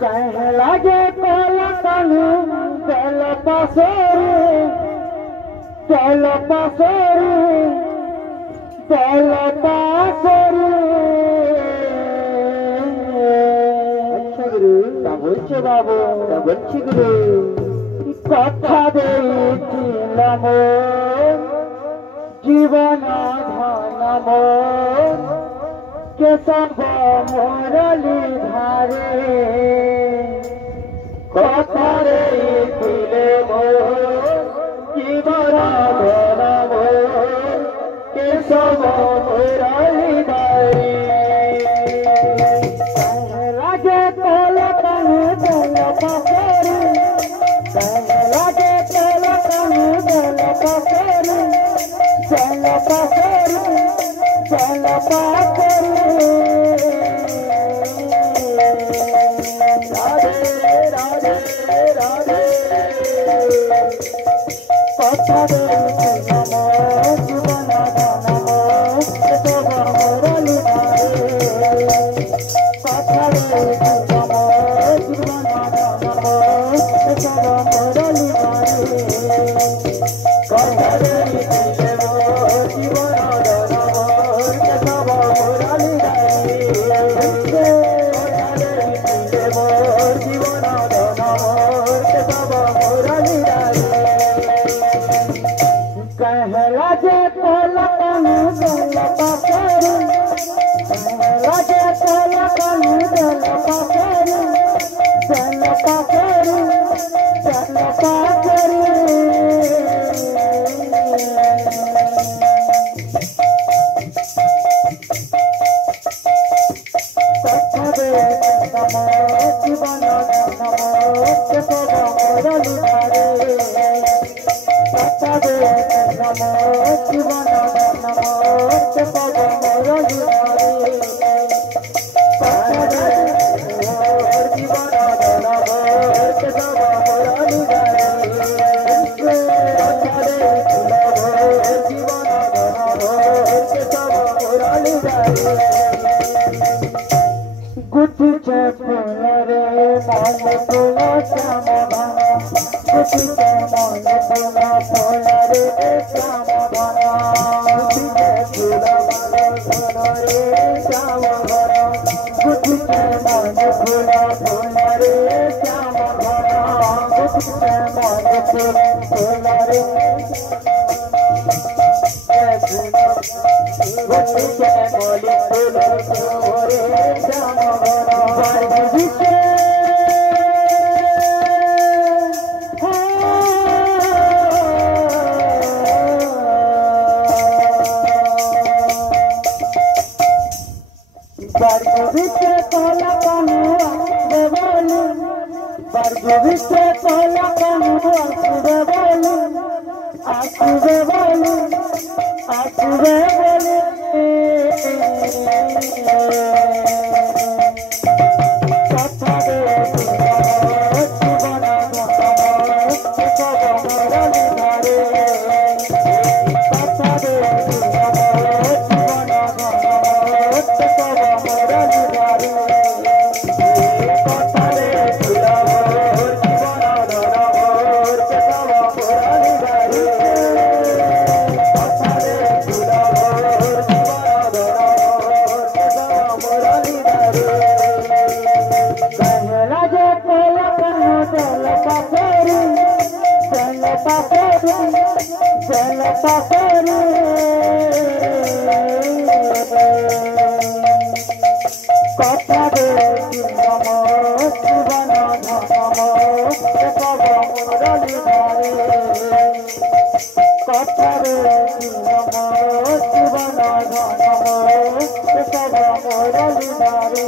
कह लगे कल कानू चल पासोरी चल पासोरी चल पासोरी। अच्छा गुरु ता बोलছে बाबू ता बोलছি गुरु কথা দিয়েছিলাম জীবন ধনম কেশব মুরলী ধারে কথা দিয়েছিলে জীবন ধনম কেশব মুরলী ধারে। লাগে কল কানু চল পাখরি লাগে চল কানু চল পাখরি চল পাখরি চল পাখরি। রাধে রাধে রাধে কথা দিয়েছিলাম জীবন ধনম কেশব মুরলী ধারে কথা দিয়েছিলাম জীবন ধনম কেশব মুরলী ধারে কথা দিয়েছিলাম জীবন ধনম কেশব মুরলী ধারে কথা দিয়েছিলাম জীবন ধনম কেশব মুরলী ধারে। कहला जे तोला कानू चल पासोरी कहला जे तोला कानू चल पासोरी चल पासोरी चल पासोरी। कथा दिएছিলাম জীবন ধনম কেশব মুরলী ধারে কথা দিয়েছিলাম জীবন ধনম কেশব মুরলী ধারে কথা দিয়েছিলাম জীবন ধনম কেশব মুরলী ধারে কথা দিয়েছিলাম জীবন ধনম কেশব মুরলী ধারে। গুটিছে ফুল রে মন ফুল শ্যাম ঘন গুটিছে মন ফুল ফুল রে শ্যাম ঘন গুটিছে ফুল মন ফুল রে শ্যাম ঘন গুটিছে মন ফুল ফুল রে শ্যাম ঘন গুটিছে মন ফুল ফুল রে গুটিছে মলি ফুল রে শ্যাম ঘন গুটিছে বারগুবিতে কলা কানু আসবে বলি বারগুবিতে কলা কানু আসবে বলি আসবে বলি আসবে বলি। কথা দিয়েছিলাম জীবন ধনম কেশব মুরলী ধারে কথা দিয়েছিলাম জীবন ধনম কেশব মুরলী ধারে কথা দিয়েছিলাম জীবন ধনম কেশব মুরলী ধারে কথা দিয়েছিলাম জীবন ধনম কেশব মুরলী ধারে। कहला जे कल कानू चल पासोरी चल पासोरी चल पासोरी। কথা দিয়েছিলাম জীবন ধনম কেশব মুরলী ধারে কথা দিয়েছিলাম জীবন ধনম কেশব মুরলী ধারে।